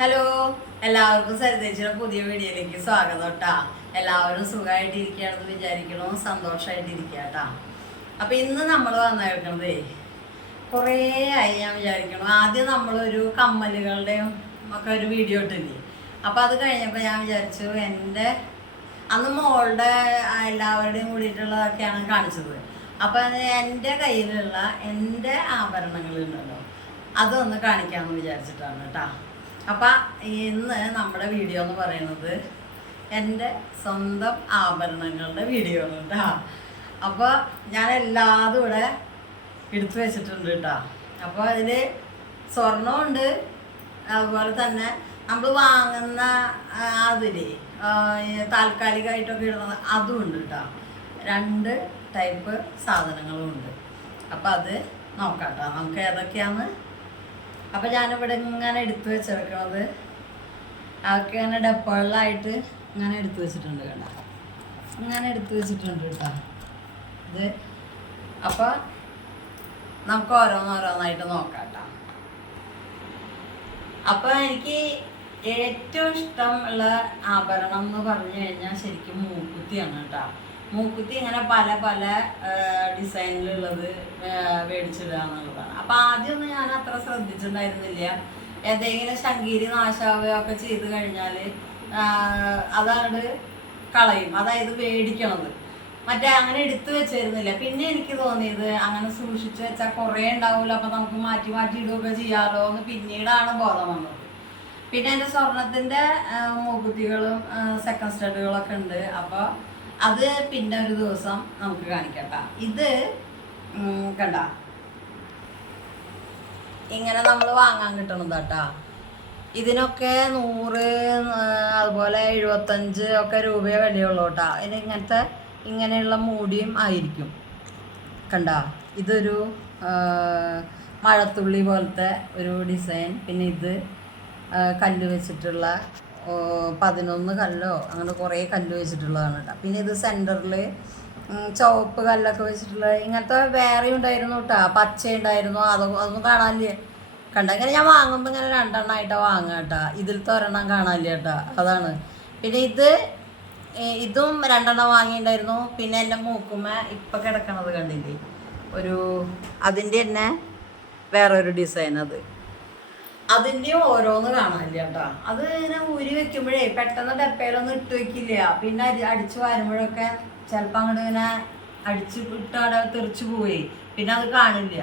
Hello എല്ലാവർക്കും സരിതേച്ചിയുടെ പുതിയ വീഡിയോയിലേക്ക് സ്വാഗതം കേട്ടാ എല്ലാവരും സുഖമായിട്ടിരിക്കുകയാണെന്ന് വിചാരിക്കണു സന്തോഷമായിട്ട് ഇരിക്കുക കേട്ടാ അപ്പൊ ഇന്ന് നമ്മൾ വന്നേക്കുന്നത് കുറേ ആയി ഞാൻ വിചാരിക്കണു ആദ്യം നമ്മളൊരു കമ്മലുകളുടെയും ഒക്കെ ഒരു വീഡിയോ ഇട്ടില്ലേ? അപ്പൊ അത് കഴിഞ്ഞപ്പോൾ ഞാൻ വിചാരിച്ചു എന്റെ അന്ന് മോളുടെ എല്ലാവരുടെയും കൂടിയിട്ടുള്ളതൊക്കെയാണ് കാണിച്ചത്. അപ്പൊ എന്റെ കയ്യിലുള്ള എന്റെ ആഭരണങ്ങളുണ്ടല്ലോ അതൊന്ന് കാണിക്കാമെന്ന് വിചാരിച്ചിട്ടാണ് കേട്ടാ അപ്പം ഇന്ന് നമ്മുടെ വീഡിയോ എന്ന് പറയുന്നത് എന്റെ സ്വന്തം ആഭരണങ്ങളുടെ വീഡിയോ ആണ് കേട്ടോ അപ്പോൾ ഞാൻ എല്ലാതും ഇവിടെ എടുത്തു വെച്ചിട്ടുണ്ട് കേട്ടോ അപ്പോൾ അതിൽ സ്വർണമുണ്ട് അതുപോലെ തന്നെ നമ്മൾ വാങ്ങുന്ന അതിൽ താൽക്കാലികമായിട്ടൊക്കെ ഇടുന്നത് അതും ഉണ്ട് കേട്ടോ രണ്ട് ടൈപ്പ് സാധനങ്ങളും ഉണ്ട്. അപ്പോൾ അത് നോക്കാം കേട്ടോ നമുക്ക് ഏതൊക്കെയാന്ന് അപ്പൊ ഞാനിവിടെ ഇങ്ങനെ എടുത്തു വെച്ചെടുക്കണത് അതൊക്കെ ഇങ്ങനെ ഡപ്പകളിലായിട്ട് ഇങ്ങനെ എടുത്തു വെച്ചിട്ടുണ്ട് കേട്ടോ. ഇങ്ങനെ എടുത്തു വെച്ചിട്ടുണ്ട് കേട്ടോ. ഇത് അപ്പൊ നമുക്ക് ഓരോന്നോരോന്നായിട്ട് നോക്കാം കേട്ടോ. അപ്പൊ എനിക്ക് ഏറ്റവും ഉള്ള ആഭരണം എന്ന് പറഞ്ഞു കഴിഞ്ഞാൽ ശരിക്കും മൂക്കുത്തിയാണ് കേട്ടോ. മൂക്കുത്തി ഇങ്ങനെ പല പല ഡിസൈനിലുള്ളത് മേടിച്ചിടുക എന്നുള്ളതാണ് അപ്പൊ ആദ്യമൊന്നും ഞാൻ അത്ര ശ്രദ്ധിച്ചിട്ടുണ്ടായിരുന്നില്ല. ഏതെങ്കിലും ശങ്കീരി നാശാവുകയോ ഒക്കെ ചെയ്ത് കഴിഞ്ഞാൽ അതാണ് കളയും. അതായത് മേടിക്കണത്. മറ്റേ അങ്ങനെ എടുത്തു വെച്ചിരുന്നില്ല. പിന്നെ എനിക്ക് തോന്നിയത് അങ്ങനെ സൂക്ഷിച്ചു വെച്ചാൽ കുറേ ഉണ്ടാവില്ല അപ്പൊ നമുക്ക് മാറ്റി മാറ്റി ഇടുകയൊക്കെ ചെയ്യാമല്ലോ എന്ന് പിന്നീടാണ് ബോധം വന്നത്. പിന്നെ എന്റെ സ്വർണത്തിന്റെ മൂക്കുത്തികളും സെക്കൻഡ് സ്റ്റഡുകളൊക്കെ ഉണ്ട്. അപ്പോൾ അത് പിന്നെ ഒരു ദിവസം നമുക്ക് കാണിക്കട്ടാ. ഇത് കണ്ട? ഇങ്ങനെ നമ്മൾ വാങ്ങാൻ കിട്ടണതാട്ടാ. ഇതിനൊക്കെ നൂറ് അതുപോലെ എഴുപത്തഞ്ച് ഒക്കെ രൂപയെ വിലയുള്ളൂ കേട്ടാ അതിന് ഇങ്ങനത്തെ ഇങ്ങനെയുള്ള മൂടിയും ആയിരിക്കും. കണ്ട? ഇതൊരു മഴത്തുള്ളി പോലത്തെ ഒരു ഡിസൈൻ. പിന്നെ ഇത് കല്ല് വെച്ചിട്ടുള്ള പതിനൊന്ന് കല്ലോ അങ്ങനെ കുറേ കല്ല് വെച്ചിട്ടുള്ളതാണ് കേട്ടോ. പിന്നെ ഇത് സെന്ററിൽ ചുവപ്പ് കല്ലൊക്കെ വെച്ചിട്ടുള്ള ഇങ്ങനത്തെ വേറെ ഉണ്ടായിരുന്നു കേട്ടോ. പച്ച ഉണ്ടായിരുന്നു. അതൊന്നും അതൊന്നും കാണാനില്ല. കണ്ട? ഇങ്ങനെ ഞാൻ വാങ്ങുമ്പോൾ ഇങ്ങനെ രണ്ടെണ്ണമായിട്ടാണ് വാങ്ങുക കേട്ടോ. ഇതിലത്തെ ഒരെണ്ണം കാണാനില്ല കേട്ടോ. അതാണ്. പിന്നെ ഇത് ഇതും രണ്ടെണ്ണം വാങ്ങിയിട്ടുണ്ടായിരുന്നു. പിന്നെ എന്റെ മൂക്കുമ്മ ഇപ്പം കിടക്കണത് കണ്ടില്ലേ? ഒരു അതിന്റെ തന്നെ വേറൊരു ഡിസൈൻ അത്. അതിന്റെയും ഓരോന്ന് കാണാനില്ല കേട്ടോ. അത് ഇങ്ങനെ ഊരി വെക്കുമ്പോഴേ പെട്ടെന്ന് ഡപ്പയിലൊന്നും ഇട്ട് വെക്കില്ല. പിന്നെ അടിച്ചു വരുമ്പോഴൊക്കെ ചിലപ്പോൾ അങ്ങോട്ട് ഇങ്ങനെ അടിച്ച് ഇട്ട് അവിടെ തെറിച്ചു പോയി പിന്നെ അത് കാണില്ല.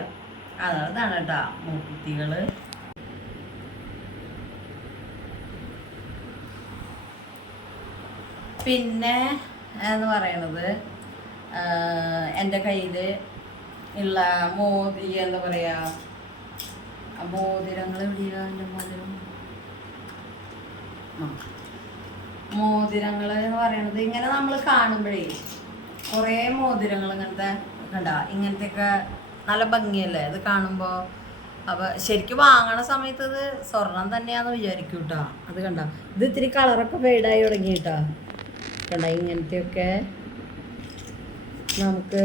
അതാണ് കേട്ടോ മൂക്കുത്തികൾ. പിന്നെ എന്ന് പറയണത് എന്റെ കയ്യിൽ ഉള്ള മോ എന്താ പറയാ ആ. മോതിരങ്ങൾ മോതിരം എന്ന് പറയണത് ഇങ്ങനെ നമ്മൾ കാണുമ്പോഴേ കുറേ മോതിരങ്ങൾ ഇങ്ങനത്തെ കണ്ട. ഇങ്ങനത്തെയൊക്കെ നല്ല ഭംഗിയല്ലേ? ഇത് കാണുമ്പോൾ അപ്പോൾ ശരിക്കും വാങ്ങണ സമയത്ത് ഇത് സ്വർണം തന്നെയാന്ന് വിചാരിക്കും കേട്ടോ അത് കണ്ട. ഇത് ഇത്തിരി കളറൊക്കെ ഫെയ്ഡായി തുടങ്ങി കേട്ടോ കണ്ട ഇങ്ങനത്തെയൊക്കെ നമുക്ക്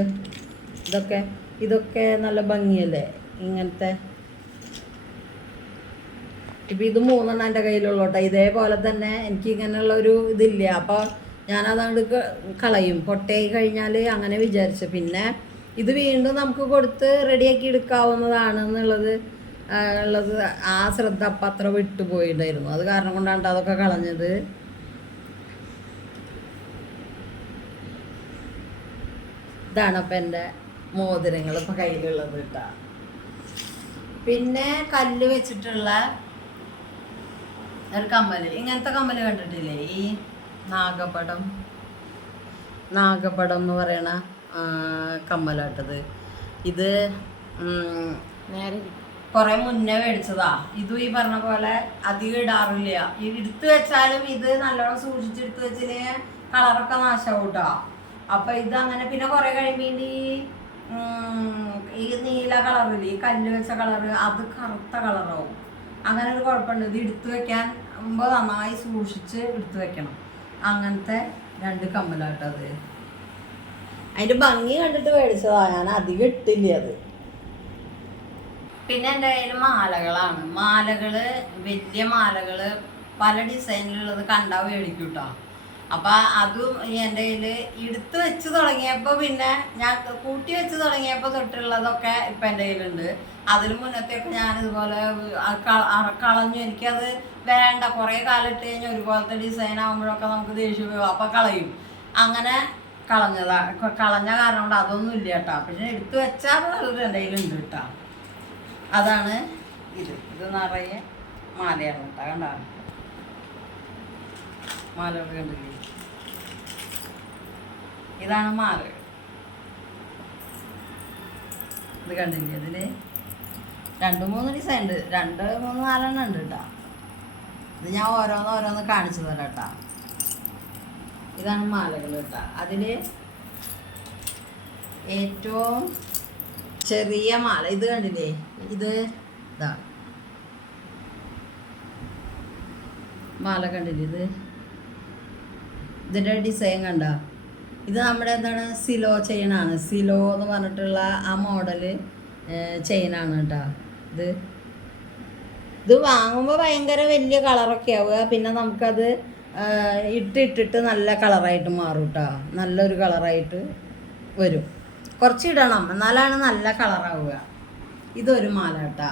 ഇതൊക്കെ ഇതൊക്കെ നല്ല ഭംഗിയല്ലേ? ഇങ്ങനത്തെ ഇപ്പം ഇത് മൂന്നെണ്ണം എന്റെ കയ്യിലുള്ളൂ ഇതേപോലെ തന്നെ എനിക്ക് ഇങ്ങനെയുള്ള ഒരു ഇതില്ല. അപ്പോൾ ഞാനതങ്ങോട്ട് കളയും. പൊട്ടയായി കഴിഞ്ഞാൽ അങ്ങനെ വിചാരിച്ചു. പിന്നെ ഇത് വീണ്ടും നമുക്ക് കൊടുത്ത് റെഡിയാക്കി എടുക്കാവുന്നതാണ് എന്നുള്ളത് ഉള്ളത് ആ ശ്രദ്ധ അപ്പം അത്ര വിട്ടുപോയിട്ടുണ്ടായിരുന്നു അത് കാരണം കൊണ്ടാണ് അതൊക്കെ കളഞ്ഞത്. ഇതാണ് അപ്പം എന്റെ മോതിരങ്ങൾ ഇപ്പം കയ്യിലുള്ളത് കേട്ടോ പിന്നെ കല്ല് വെച്ചിട്ടുള്ള ഒരു കമ്മൽ. ഇങ്ങനത്തെ കമ്മൽ കണ്ടിട്ടില്ലേ? ഈ നാഗപടം നാഗപടം എന്ന് പറയണ കമ്മലാട്ടത്. ഇത് കുറെ മുന്നേ മേടിച്ചതാ. ഇതും ഈ പറഞ്ഞ പോലെ അധികം ഇടാറില്ല. ഈ എടുത്തു വെച്ചാലും ഇത് നല്ലോണം സൂക്ഷിച്ചെടുത്ത് വെച്ചില്ലേ കളറൊക്കെ നാശാവും കേട്ടോ അപ്പൊ ഇത് അങ്ങനെ പിന്നെ കുറെ കഴിയുമ്പോൾ ഈ നീല കളറിൽ ഈ കല്ല് വെച്ച കളറ് അത് കറുത്ത കളറാവും. അങ്ങനെ ഒരു കുഴപ്പമുണ്ട്. ഇത് എടുത്തു വെക്കാൻ ആകുമ്പോൾ നന്നായി സൂക്ഷിച്ച് എടുത്തു വെക്കണം. അങ്ങനത്തെ രണ്ട് കമ്മലാട്ടത് അതിന്റെ ഭംഗി കണ്ടിട്ട് മേടിച്ചതാ. ഞാൻ അധികം ഇട്ടില്ല അത്. പിന്നെ എന്റെ കയ്യിൽ മാലകളാണ്. മാലകൾ വലിയ മാലകൾ പല ഡിസൈനിലുള്ളത് കണ്ടാ മേടിക്കും കേട്ടോ അപ്പൊ അതും എന്റെ കയ്യിൽ എടുത്തു വെച്ച് തുടങ്ങിയപ്പോൾ പിന്നെ ഞാൻ കൂട്ടി വെച്ച് തുടങ്ങിയപ്പോൾ തൊട്ടുള്ളതൊക്കെ ഇപ്പം എന്റെ കയ്യിലുണ്ട്. അതിന് മുന്നത്തേക്ക് ഞാൻ ഇതുപോലെ കളഞ്ഞു. എനിക്കത് വേണ്ട. കുറേ കാലം ഇട്ട് കഴിഞ്ഞാൽ ഒരുപോലത്തെ ഡിസൈൻ ആകുമ്പോഴൊക്കെ നമുക്ക് ദേഷ്യം പോകും അപ്പം കളയും. അങ്ങനെ കളഞ്ഞതാ. കളഞ്ഞ കാരണം കൊണ്ട് അതൊന്നും ഇല്ല കേട്ടോ. പക്ഷെ എടുത്തു വെച്ചാൽ അത് എന്റെ കയ്യിലുണ്ട് കേട്ടോ. അതാണ് ഇത്. ഇത് നിറയെ മാലയാണ് കേട്ടോ. കണ്ടാണ് മാലകൾ കണ്ടില്ലേ ഇതാണ് മാറ്. ഇത് കണ്ടില്ലേ ഇതിൽ? രണ്ട് മൂന്ന് ഡിസൈൻ ഉണ്ട്. രണ്ട് മൂന്ന് നാലെണ്ണം ഉണ്ട് കേട്ടോ ഇത് ഞാൻ ഓരോന്ന് ഓരോന്ന് കാണിച്ചു തരാം കേട്ടോ ഇതാണ് മാലകൾ കേട്ടോ അതിൽ ഏറ്റവും ചെറിയ മാല. ഇത് കണ്ടില്ലേ? ഇത് ഇതാ. മാല കണ്ടില്ലേ ഇത്? ഇതിന്റെ ഡിസൈൻ കണ്ട? ഇത് നമ്മുടെ എന്താണ് സിലോ ചെയിനാണ് സിലോ എന്ന് പറഞ്ഞിട്ടുള്ള ആ മോഡൽ ചെയിനാണ് കേട്ടോ. ഇത് ഇത് വാങ്ങുമ്പോൾ ഭയങ്കര വലിയ കളറൊക്കെ ആവുക. പിന്നെ നമുക്കത് ഇട്ടിട്ടിട്ട് നല്ല കളറായിട്ട് മാറും കേട്ടോ. നല്ലൊരു കളറായിട്ട് വരും. കുറച്ച് ഇടണം. എന്നാലാണ് നല്ല കളറാവുക ഇതൊരു മാല കേട്ടോ.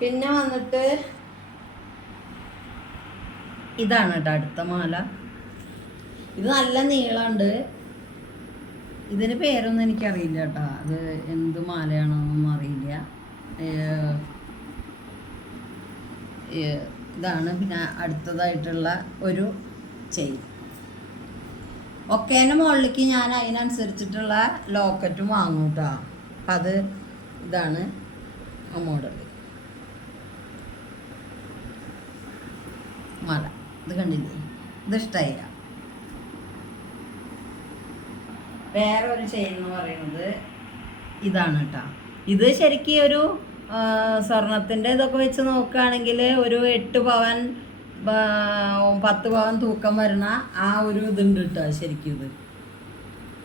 പിന്നെ വന്നിട്ട് ഇതാണ് കേട്ടോ അടുത്ത മാല. ഇത് നല്ല നീളമുണ്ട് ഇതിന് പേരൊന്നും എനിക്കറിയില്ല കേട്ടോ. അത് എന്ത് മാലയാണോന്നൊന്നും അറിയില്ല. ഇതാണ് പിന്നെ അടുത്തതായിട്ടുള്ള ഒരു ചെയിൻ. ഒക്കേന്റെ മുകളിലേക്ക് ഞാൻ അതിനനുസരിച്ചിട്ടുള്ള ലോക്കറ്റും വാങ്ങും കേട്ടോ. അത് ഇതാണ് ആ മോഡൽ മല. ഇത് കണ്ടില്ലേ? ഇത് ഇഷ്ടമായില്ല വേറെ ഒരു ചെയിൻ എന്ന് പറയുന്നത് ഇതാണ് കേട്ടോ ഇത് ശരിക്കും ഒരു സ്വർണത്തിന്റെ ഇതൊക്കെ വെച്ച് നോക്കുകയാണെങ്കിൽ ഒരു എട്ട് പവൻ പത്ത് പവൻ തൂക്കം വരുന്ന ആ ഒരു ഇതുണ്ട് കേട്ടോ ശരിക്കും ഇത്.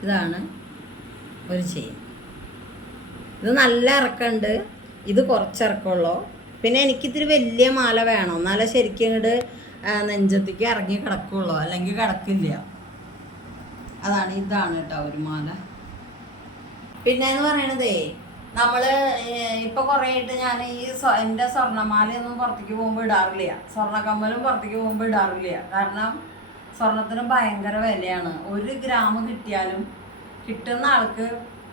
ഇതാണ് ഒരു ചെയിൻ ഇത് നല്ല ഇറക്കമുണ്ട് ഇത് കുറച്ച് പിന്നെ എനിക്കിത്തിരി വലിയ മാല വേണം. എന്നാലേ ശരിക്കും ഇങ്ങോട്ട് നെഞ്ചത്തേക്ക് ഇറങ്ങി കിടക്കുള്ളൂ. അല്ലെങ്കിൽ കിടക്കില്ല. അതാണ് ഇതാണ് കേട്ടോ ഒരു മാല. പിന്നെ എന്ന് പറയണതേ നമ്മൾ ഏഹ്, ഇപ്പൊ കുറേ ആയിട്ട് ഞാൻ ഈ എന്റെ സ്വർണമാലയൊന്നും പുറത്തേക്ക് പോകുമ്പോൾ ഇടാറില്ല. സ്വർണ കമ്മലും പുറത്തേക്ക് പോകുമ്പോൾ ഇടാറില്ല. കാരണം സ്വർണത്തിന് ഭയങ്കര വിലയാണ്. ഒരു ഗ്രാം കിട്ടിയാലും കിട്ടുന്ന ആൾക്ക്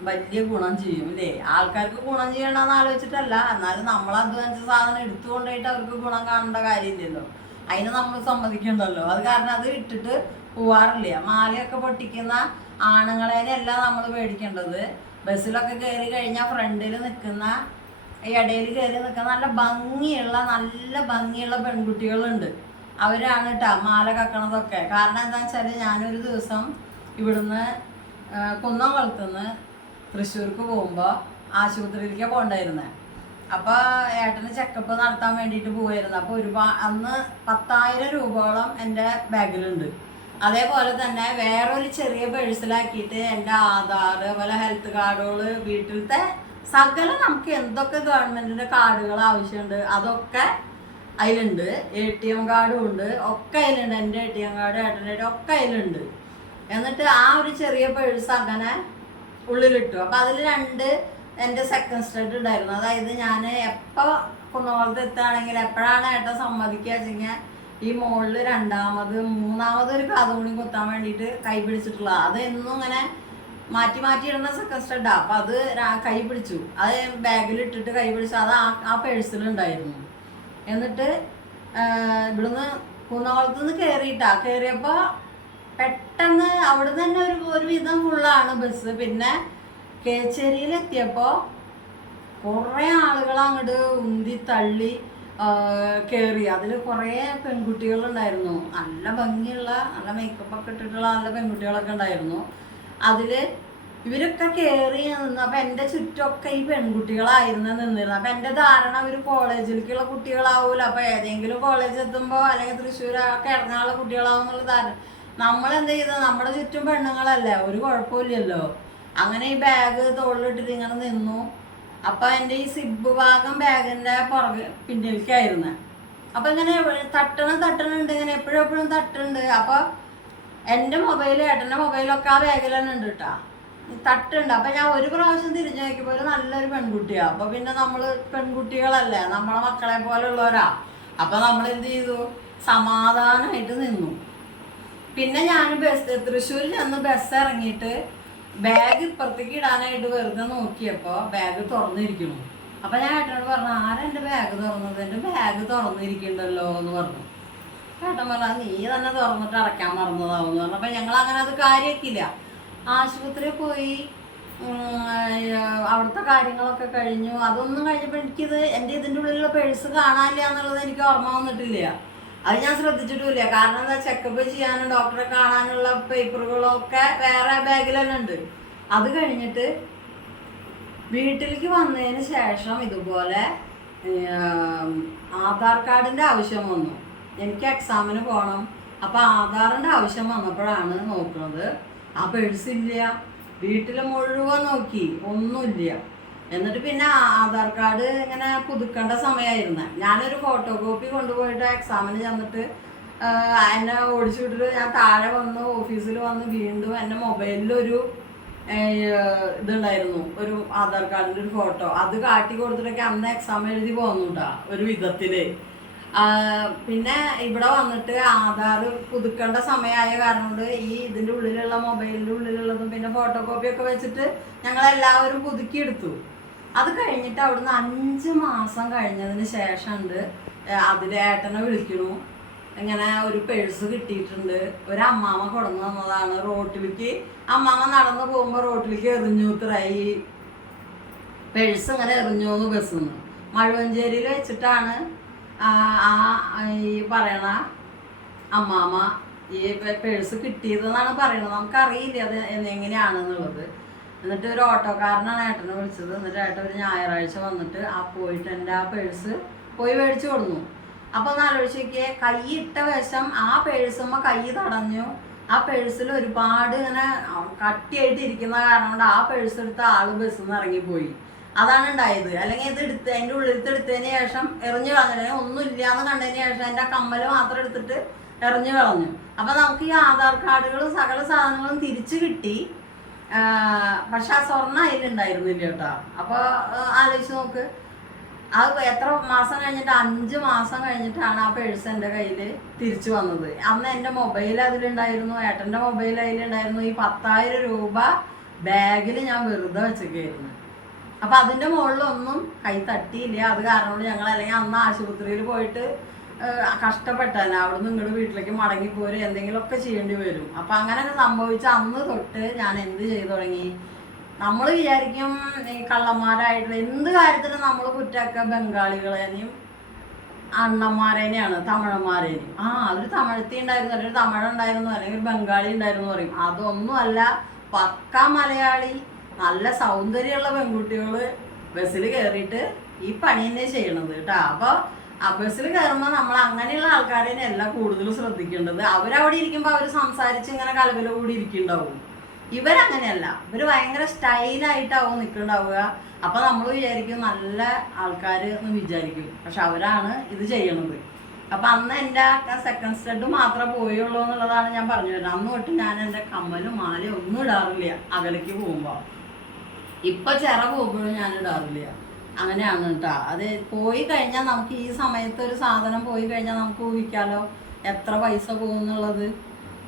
വലിയ ഗുണം ചെയ്യും അല്ലേ ആൾക്കാർക്ക് ഗുണം ചെയ്യണമെന്ന് ആലോചിച്ചിട്ടല്ല. എന്നാലും നമ്മൾ അധ്വാനിച്ച സാധനം എടുത്തുകൊണ്ടായിട്ട് അവർക്ക് ഗുണം കാണേണ്ട കാര്യമില്ലല്ലോ. അതിന് നമ്മൾ സമ്മതിക്കണ്ടല്ലോ. അത് കാരണം അത് ഇട്ടിട്ട് പോവാറില്ല. മാലയൊക്കെ പൊട്ടിക്കുന്ന ആണുങ്ങളേനെയല്ല നമ്മൾ പേടിക്കേണ്ടത്. ബസ്സിലൊക്കെ കയറി കഴിഞ്ഞാൽ ഫ്രണ്ടിൽ നിൽക്കുന്ന ഇടയിൽ കയറി നിൽക്കുന്ന നല്ല ഭംഗിയുള്ള നല്ല ഭംഗിയുള്ള പെൺകുട്ടികളുണ്ട്. അവരാണ് കേട്ടോ മാല കക്കണതൊക്കെ. കാരണം എന്താണെന്ന് വെച്ചാൽ ഞാനൊരു ദിവസം ഇവിടുന്ന് കുന്നംകുളത്തുനിന്ന് തൃശ്ശൂർക്ക് പോകുമ്പോൾ ആശുപത്രിയിലേക്ക് പോകണ്ടായിരുന്നേ. അപ്പോൾ ഏട്ടന് ചെക്കപ്പ് നടത്താൻ വേണ്ടിയിട്ട് പോവായിരുന്നു. അപ്പോൾ ഒരുപാട് അന്ന് പത്തായിരം രൂപയോളം എന്റെ ബാഗിലുണ്ട്. അതേപോലെ തന്നെ വേറൊരു ചെറിയ പേഴ്സിലാക്കിയിട്ട് എന്റെ ആധാർ അതുപോലെ ഹെൽത്ത് കാർഡുകൾ വീട്ടിലത്തെ സകല നമുക്ക് എന്തൊക്കെ ഗവൺമെന്റിന്റെ കാർഡുകൾ ആവശ്യമുണ്ട് അതൊക്കെ അതിലുണ്ട്. എ ടി എം കാർഡും ഉണ്ട് ഒക്കെ അതിലുണ്ട്. എന്റെ എ ടി എം കാർഡ് ഏട്ടന്റെ ഒക്കെ അതിലുണ്ട്. എന്നിട്ട് ആ ഒരു ചെറിയ പേഴ്സ് അങ്ങനെ ഉള്ളിലിട്ടു. അപ്പം അതിൽ രണ്ട് എന്റെ സെക്കൻഡ് സ്റ്റേറ്റ് ഉണ്ടായിരുന്നു. അതായത് ഞാൻ എപ്പോൾ കുന്നകുളത്ത് എത്തുകയാണെങ്കിൽ എപ്പോഴാണ് ഏട്ടൻ സമ്മതിക്കുക വെച്ചെങ്കിൽ ഈ മുകളിൽ രണ്ടാമത് മൂന്നാമത് ഒരു കാതുകൂടി കുത്താൻ വേണ്ടിയിട്ട് കൈ പിടിച്ചിട്ടുള്ള അത് എന്നും ഇങ്ങനെ മാറ്റി മാറ്റി ഇടുന്ന സെക്കൻഡ് അപ്പം അത് കൈ പിടിച്ചു. അത് ബാഗിൽ ഇട്ടിട്ട് കൈ പിടിച്ചു. അത് ആ ആ പേഴ്സിലുണ്ടായിരുന്നു എന്നിട്ട് ഇവിടുന്ന് കുന്നകുളത്ത് നിന്ന് കയറിയിട്ടാ കയറിയപ്പോൾ പെട്ടെന്ന് അവിടെ തന്നെ ഒരു ഒരു വിധം ഫുള്ളാണ് ബസ് പിന്നെ കേച്ചേരിയിൽ എത്തിയപ്പോൾ കുറേ ആളുകൾ അങ്ങോട്ട് ഉന്തി തള്ളി കയറി അതിൽ കുറേ പെൺകുട്ടികളുണ്ടായിരുന്നു. നല്ല ഭംഗിയുള്ള നല്ല മേക്കപ്പ് ഒക്കെ ഇട്ടിട്ടുള്ള നല്ല പെൺകുട്ടികളൊക്കെ ഉണ്ടായിരുന്നു. അതിൽ ഇവരൊക്കെ കയറി നിന്ന് അപ്പം എന്റെ ചുറ്റമൊക്കെ ഈ പെൺകുട്ടികളായിരുന്നു നിന്നിരുന്നത്. അപ്പം എന്റെ ധാരണ ഇവർ കോളേജിലേക്കുള്ള കുട്ടികളാവൂല. അപ്പം ഏതെങ്കിലും കോളേജ് എത്തുമ്പോൾ അല്ലെങ്കിൽ തൃശ്ശൂരൊക്കെ ഇറങ്ങാനുള്ള കുട്ടികളാവും എന്നുള്ള ധാരണ. നമ്മൾ എന്ത് ചെയ്തത് നമ്മുടെ ചുറ്റും പെണ്ണുങ്ങളല്ലേ. ഒരു കുഴപ്പമില്ലല്ലോ. അങ്ങനെ ഈ ബാഗ് തോളിലിട്ടിട്ട് ഇങ്ങനെ നിന്നു. അപ്പൊ എന്റെ ഈ സിബ് ഭാഗം ബാഗിന്റെ പുറകെ പിന്നിലേക്കായിരുന്നു. അപ്പൊ ഇങ്ങനെ തട്ടണം തട്ടണുണ്ട് ഇങ്ങനെ എപ്പോഴും എപ്പോഴും തട്ടുണ്ട്. അപ്പൊ എന്റെ മൊബൈൽ ഏട്ടന്റെ മൊബൈലൊക്കെ ആ ബാഗിൽ തന്നെ ഉണ്ട് കേട്ടാ തട്ടുണ്ട്. അപ്പൊ ഞാൻ ഒരു പ്രാവശ്യം തിരിഞ്ഞു നോക്കിയപ്പോൾ ഒരു നല്ലൊരു പെൺകുട്ടിയാ. അപ്പൊ പിന്നെ നമ്മൾ പെൺകുട്ടികളല്ലേ. നമ്മളെ മക്കളെ പോലുള്ളവരാ അപ്പൊ നമ്മൾ എന്ത് ചെയ്തു? സമാധാനമായിട്ട് നിന്നു. പിന്നെ ഞാൻ ബസ് തൃശ്ശൂർ ചെന്ന് ബസ് ഇറങ്ങിയിട്ട് ബാഗ് ഇപ്പുറത്തേക്ക് ഇടാനായിട്ട് വെറുതെ നോക്കിയപ്പോൾ ബാഗ് തുറന്നിരിക്കുന്നു. അപ്പൊ ഞാൻ ഏട്ടനോട് പറഞ്ഞു ആരാ എന്റെ ബാഗ് തുറന്നത്? എന്റെ ബാഗ് തുറന്നിരിക്കണ്ടല്ലോ എന്ന് പറഞ്ഞു. ഏട്ടൻ പറഞ്ഞു "അത് നീ തന്നെ തുറന്നിട്ട് അടയ്ക്കാൻ മറന്നതാവും പറഞ്ഞു. അപ്പൊ ഞങ്ങൾ അങ്ങനെ അത് കാര്യക്കില്ല ആശുപത്രിയിൽ പോയി അവിടുത്തെ കാര്യങ്ങളൊക്കെ കഴിഞ്ഞു. അതൊന്നും കഴിഞ്ഞപ്പോൾ എനിക്കിത് എന്റെ ഇതിന്റെ ഉള്ളിലുള്ള പേഴ്സ് കാണാനില്ല എന്നുള്ളത് എനിക്ക് ഓർമ്മ വന്നിട്ടില്ല. അത് ഞാൻ ശ്രദ്ധിച്ചിട്ടില്ല കാരണം എന്താ ചെക്കപ്പ് ചെയ്യാനും ഡോക്ടറെ കാണാനുള്ള പേപ്പറുകളൊക്കെ വേറെ ബാഗിൽ തന്നെ ഉണ്ട്. അത് കഴിഞ്ഞിട്ട് വീട്ടിലേക്ക് വന്നതിന് ശേഷം ഇതുപോലെ ആധാർ കാർഡിന്റെ ആവശ്യം വന്നു. എനിക്ക് എക്സാമിന് പോകണം അപ്പോൾ ആധാറിന്റെ ആവശ്യം വന്നപ്പോഴാണ് നോക്കുന്നത്. ആ പേഴ്സില്ല വീട്ടിൽ മുഴുവൻ നോക്കി. ഒന്നുമില്ല. എന്നിട്ട് പിന്നെ ആധാർ കാർഡ് ഇങ്ങനെ പുതുക്കേണ്ട സമയമായിരുന്നു ഞാനൊരു ഫോട്ടോ കോപ്പി കൊണ്ടുപോയിട്ട് എക്സാമിന് ചെന്നിട്ട് എന്നെ ഓടിച്ചു വിട്ടിട്ട് ഞാൻ താഴെ വന്ന് ഓഫീസിൽ വന്ന് വീണ്ടും എന്റെ മൊബൈലിലൊരു ഇതുണ്ടായിരുന്നു. ഒരു ആധാർ കാർഡിന്റെ ഒരു ഫോട്ടോ അത് കാട്ടി കൊടുത്തിട്ടൊക്കെ അന്ന് എക്സാം എഴുതി പോകുന്നുണ്ടാ ഒരു വിധത്തിൽ. പിന്നെ ഇവിടെ വന്നിട്ട് ആധാർ പുതുക്കേണ്ട സമയമായ കാരണം കൊണ്ട് ഈ ഇതിന്റെ ഉള്ളിലുള്ള മൊബൈലിന്റെ ഉള്ളിലുള്ളതും പിന്നെ ഫോട്ടോ കോപ്പിയൊക്കെ വെച്ചിട്ട് ഞങ്ങൾ എല്ലാവരും പുതുക്കി എടുത്തു അത് കഴിഞ്ഞിട്ട് അവിടുന്ന് അഞ്ച് മാസം കഴിഞ്ഞതിന് ശേഷം ഉണ്ട് അതിൽ ഏട്ടനെ വിളിക്കണു. ഇങ്ങനെ ഒരു പേഴ്സ് കിട്ടിയിട്ടുണ്ട്. ഒരു അമ്മാമ കൊടന്നു തന്നതാണ് റോട്ടിലേക്ക്. അമ്മാമ നടന്നു പോകുമ്പോൾ റോട്ടിലേക്ക് എറിഞ്ഞു ഇത്രയായി പേഴ്സ് ഇങ്ങനെ എറിഞ്ഞു എന്ന് ബസ് നിന്ന് മഴുവഞ്ചേരിയിൽ വെച്ചിട്ടാണ് ആ ഈ പറയണ അമ്മാമ ഈ പേഴ്സ് കിട്ടിയതെന്നാണ് പറയുന്നത് നമുക്കറിയില്ല അത് എങ്ങനെയാണെന്നുള്ളത്. എന്നിട്ട് ഒരു ഓട്ടോക്കാരനാണ് ഏട്ടനെ വിളിച്ചത്. എന്നിട്ട് ഏട്ടൻ ഒരു ഞായറാഴ്ച വന്നിട്ട് ആ പോയിട്ട് എന്റെ ആ പേഴ്സ് പോയി മേടിച്ചു കൊടുന്നു അപ്പൊ ഒന്ന് ആലോചിച്ച് നോക്കിയേ കൈ ഇട്ട വശം ആ പേഴ്സുമ്മ കൈ തടഞ്ഞു. ആ പേഴ്സിൽ ഒരുപാട് ഇങ്ങനെ കട്ടിയായിട്ട് ഇരിക്കുന്ന കാരണം കൊണ്ട് ആ പേഴ്സ് എടുത്ത ആൾ ബസ്സിൽ നിന്ന് ഇറങ്ങിപ്പോയി. അതാണ് ഉണ്ടായത്. അല്ലെങ്കിൽ ഇത് എടുത്ത് അതിന്റെ ഉള്ളിലത്തെ എടുത്തതിന് ശേഷം എറിഞ്ഞു കളഞ്ഞു. ഒന്നും ഇല്ലാന്ന് കണ്ടതിന് ശേഷം എന്റെ ആ കമ്മൽ മാത്രം എടുത്തിട്ട് എറിഞ്ഞു കളഞ്ഞു. അപ്പൊ നമുക്ക് ഈ ആധാർ കാർഡുകളും സകല സാധനങ്ങളും തിരിച്ചു കിട്ടി. പക്ഷെ ആ സ്വർണ അതിലുണ്ടായിരുന്നില്ല കേട്ടോ. അപ്പൊ ആലോചിച്ച് നോക്ക്. ആ എത്ര മാസം കഴിഞ്ഞിട്ട് അഞ്ച് മാസം കഴിഞ്ഞിട്ടാണ് ആ പേഴ്സ് എന്റെ കയ്യിൽ തിരിച്ചു വന്നത്. അന്ന് എന്റെ മൊബൈൽ അതിലുണ്ടായിരുന്നു ഏട്ടന്റെ മൊബൈൽ അതിലുണ്ടായിരുന്നു. ഈ പത്തായിരം രൂപ ബാഗിൽ ഞാൻ വെറുതെ വെച്ചൊക്കെയായിരുന്നു അപ്പൊ അതിന്റെ മുകളിലൊന്നും കൈ തട്ടിയില്ല. അത് കാരണം ഞങ്ങൾ അല്ലെങ്കിൽ അന്ന് ആശുപത്രിയിൽ പോയിട്ട് കഷ്ടപ്പെട്ടാണ് അവിടുന്ന് നിങ്ങളുടെ വീട്ടിലേക്ക് മടങ്ങി പോരും എന്തെങ്കിലുമൊക്കെ ചെയ്യേണ്ടി വരും. അപ്പൊ അങ്ങനെ സംഭവിച്ച അന്ന് തൊട്ട് ഞാൻ എന്ത് ചെയ്തു തുടങ്ങി? നമ്മൾ വിചാരിക്കും ഈ കള്ളന്മാരായിട്ടുള്ള എന്ത് കാര്യത്തിനും നമ്മൾ കുറ്റമൊക്കെ ബംഗാളികളെയും അണ്ണന്മാരേനെയാണ് തമിഴന്മാരേനെയും ആ അതൊരു തമിഴത്തി ഉണ്ടായിരുന്നു അല്ലെങ്കിൽ ഒരു തമിഴ് ഉണ്ടായിരുന്നു അല്ലെങ്കിൽ ഒരു ബംഗാളി ഉണ്ടായിരുന്നു പറയും. അതൊന്നും അല്ല പക്ക മലയാളി നല്ല സൗന്ദര്യമുള്ള പെൺകുട്ടികൾ ബസ്സിൽ കയറിയിട്ട് ഈ പണി തന്നെ ചെയ്യണത് കേട്ടോ. അപ്പൊ ആ ബസ്സിൽ കയറുമ്പോൾ നമ്മൾ അങ്ങനെയുള്ള അല്ല കൂടുതൽ ശ്രദ്ധിക്കേണ്ടത്. അവരവിടെ ഇരിക്കുമ്പോൾ അവർ സംസാരിച്ച് ഇങ്ങനെ കലവില കൂടി ഇരിക്കുന്നുണ്ടാവും. ഇവരങ്ങനെയല്ല. ഇവർ ഭയങ്കര സ്റ്റൈലായിട്ടാവും നിൽക്കുന്നുണ്ടാവുക. അപ്പൊ നമ്മൾ വിചാരിക്കും നല്ല ആൾക്കാർ എന്ന് വിചാരിക്കും. പക്ഷെ അവരാണ് ഇത് ചെയ്യണത്. അപ്പൊ അന്ന് എന്റെ സെക്കൻഡ് സ്റ്റഡ് മാത്രമേ പോയുള്ളൂ എന്നുള്ളതാണ് ഞാൻ പറഞ്ഞു തരുന്നത് അന്ന് തൊട്ട് ഞാൻ എന്റെ കമ്മലും മാലയും ഒന്നും ഇടാറില്ല. അകലേക്ക് പോകുമ്പോൾ ഇപ്പൊ ചിറ പോകുമ്പോഴും ഞാൻ ഇടാറില്ല. അങ്ങനെയാണ് കേട്ടോ. അത് പോയി കഴിഞ്ഞാൽ നമുക്ക് ഈ സമയത്ത് ഒരു സാധനം പോയി കഴിഞ്ഞാൽ നമുക്ക് ഊഹിക്കാലോ എത്ര പൈസ പോകുന്നുള്ളത്.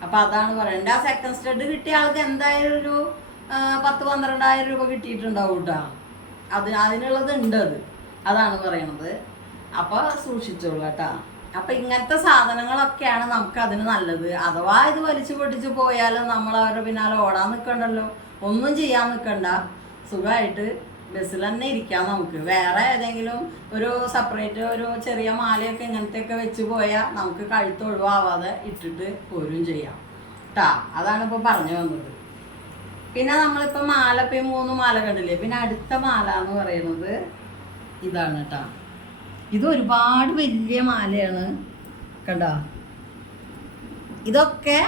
അപ്പൊ അതാണ് പറയുന്നത്. ആ സെക്കൻഡ് സ്റ്റഡ് കിട്ടിയ ആൾക്ക് എന്തായാലും ഒരു പത്ത് പന്ത്രണ്ടായിരം രൂപ കിട്ടിയിട്ടുണ്ടാവും കേട്ടോ. അത് അതിനുള്ളത് ഉണ്ട് അത്. അതാണ് പറയണത്. അപ്പൊ സൂക്ഷിച്ചോളൂ കേട്ടാ. അപ്പൊ ഇങ്ങനത്തെ സാധനങ്ങളൊക്കെയാണ് നമുക്ക് അതിന് നല്ലത്. അഥവാ ഇത് വലിച്ചു പൊട്ടിച്ച് പോയാലും നമ്മൾ അവരുടെ പിന്നാലെ ഓടാൻ നിൽക്കണ്ടല്ലോ ഒന്നും ചെയ്യാൻ നിൽക്കണ്ട സുഖമായിട്ട് ബസ്സിൽ തന്നെ ഇരിക്കാം നമുക്ക്. വേറെ ഏതെങ്കിലും ഒരു സെപ്പറേറ്റ് ഒരു ചെറിയ മാലയൊക്കെ ഇങ്ങനത്തെയൊക്കെ വെച്ച് പോയാൽ നമുക്ക് കഴുത്ത് ഒഴിവാവാതെ ഇട്ടിട്ട് പോരും ചെയ്യാം. കേട്ടാ അതാണ് ഇപ്പോൾ പറഞ്ഞു വന്നത്. പിന്നെ നമ്മളിപ്പോൾ മാല ഇപ്പം മൂന്ന് മാല കണ്ടില്ലേ? പിന്നെ അടുത്ത മാല എന്ന് പറയുന്നത് ഇതാണ് കേട്ടാ ഇത് ഒരുപാട് വലിയ മാലയാണ് കണ്ടോ. ഇതൊക്കെ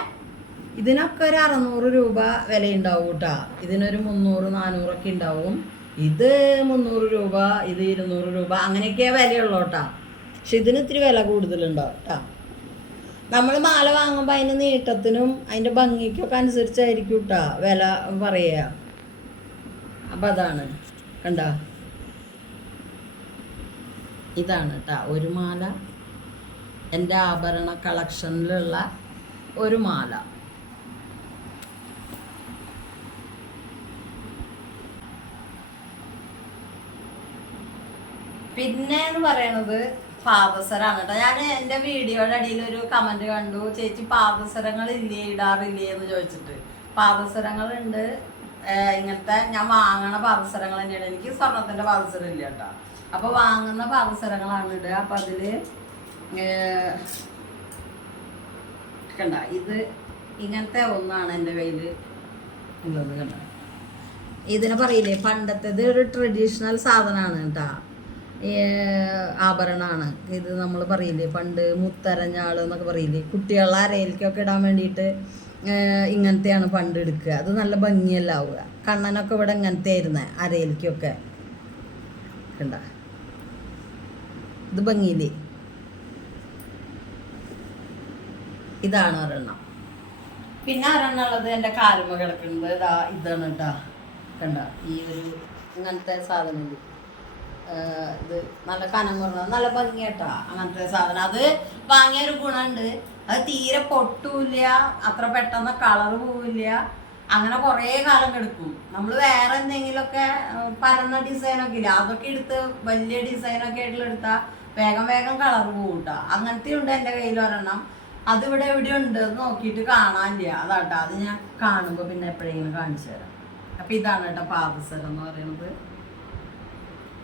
ഇതിനൊക്കെ ഒരു അറുന്നൂറ് രൂപ വിലയുണ്ടാവും കേട്ടോ ഇതിനൊരു മുന്നൂറ് നാനൂറൊക്കെ ഉണ്ടാവും. ഇത് മുന്നൂറ് രൂപ ഇത് ഇരുന്നൂറ് രൂപ അങ്ങനെയൊക്കെയാ വിലയുള്ളൂ കേട്ടാ. പക്ഷെ ഇതിന് ഇത്തിരി വില കൂടുതലുണ്ടാവും കേട്ടാ? നമ്മൾ മാല വാങ്ങുമ്പോൾ അതിന്റെ നീട്ടത്തിനും അതിന്റെ ഭംഗിക്കൊക്കെ അനുസരിച്ചായിരിക്കും കേട്ടാ വില പറയുക. അപ്പം അതാണ് കണ്ട? ഇതാണ് കേട്ടാ ഒരു മാല. എന്റെ ആഭരണ കളക്ഷനിലുള്ള ഒരു മാല. പിന്നെ എന്ന് പറയണത് പാപസരാണ് കേട്ടോ. ഞാൻ എന്റെ വീഡിയോയുടെ അടിയിൽ ഒരു കമന്റ് കണ്ടു. ചേച്ചി പാദസരങ്ങൾ ഇല്ലേ ഇടാറില്ലേ എന്ന് ചോദിച്ചിട്ട്. പാദസരങ്ങളുണ്ട് ഇങ്ങനത്തെ ഞാൻ വാങ്ങണ പാദസരങ്ങൾ തന്നെയാണ്. എനിക്ക് സ്വർണത്തിന്റെ പാദസരം ഇല്ല കേട്ടോ. അപ്പൊ വാങ്ങുന്ന പാദസരങ്ങളാണ് ഇടുക അപ്പൊ അതിൽ ഏഹ് കണ്ട ഇത് ഇങ്ങനത്തെ ഒന്നാണ് എന്റെ കയ്യിൽ ഉള്ളത് കണ്ട. ഇതിനെ പറയില്ലേ പണ്ടത്തേത് ഒരു ട്രഡീഷണൽ സാധനമാണ് കേട്ടാ. ആഭരണമാണ് ഇത് നമ്മൾ പറയില്ലേ പണ്ട് മുത്തരഞ്ഞാൾ എന്നൊക്കെ പറയില്ലേ കുട്ടികളെ അരയിലേക്കൊക്കെ ഇടാൻ വേണ്ടിയിട്ട് ഇങ്ങനത്തെയാണ് പണ്ട് എടുക്കുക. അത് നല്ല ഭംഗിയല്ല ആവുക. കണ്ണനൊക്കെ ഇവിടെ ഇങ്ങനത്തെ ആയിരുന്നേ അരയിലേക്കൊക്കെ. കണ്ട? ഇത് ഭംഗിയില്ലേ? ഇതാണ് ഒരെണ്ണം. പിന്നെ ഒരെണ്ണം ഉള്ളത് എന്റെ കാലുമ കിടക്കുന്നത് ഇതാ ഇതാണ് കേട്ടാ. കണ്ട? ഈ ഒരു ഇങ്ങനത്തെ സാധനം ഇത് നല്ല കനം കുറഞ്ഞ നല്ല ഭംഗിയാട്ടാ അങ്ങനത്തെ സാധനം. അത് വാങ്ങിയ ഒരു ഗുണമുണ്ട് അത് തീരെ പൊട്ടൂല അത്ര പെട്ടെന്ന് കളർ പോവില്ല. അങ്ങനെ കുറേ കാലം കിടക്കും. നമ്മൾ വേറെ എന്തെങ്കിലുമൊക്കെ പരന്ന ഡിസൈനൊക്കെ ഇല്ല? അതൊക്കെ എടുത്ത് വലിയ ഡിസൈനൊക്കെ ആയിട്ടുള്ള എടുത്താൽ വേഗം വേഗം കളർ പോകും കേട്ടോ അങ്ങനത്തെ ഉണ്ട് എന്റെ കയ്യിൽ ഒരെണ്ണം. അതിവിടെ എവിടെ ഉണ്ട്. എന്ന് നോക്കിയിട്ട് കാണാനില്ല. അതാട്ടോ. അത് ഞാൻ കാണുമ്പോൾ പിന്നെ എപ്പോഴെങ്കിലും കാണിച്ചു തരാം. അപ്പം ഇതാണ് കേട്ടോ പാദസരം എന്ന് പറയുന്നത്.